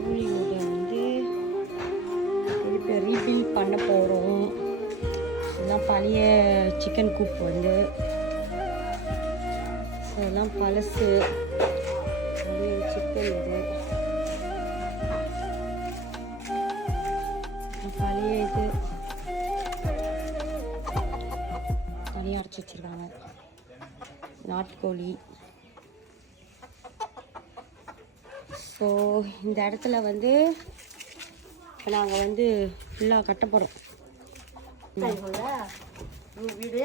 கோழி முட்டை வந்து திருப்பி ரீபில் பண்ண போகிறோம். இதெல்லாம் பழைய சிக்கன் கூப் வந்து இதெல்லாம் பழசு சிக்கன். இது பழைய இது தனியாக அரைச்சி வச்சுருக்காங்க. நாட்டுக்கோழி. ஸோ இந்த இடத்துல வந்து இப்போ நாங்கள் வந்து ஃபுல்லாக கட்ட போகிறோம். வீடு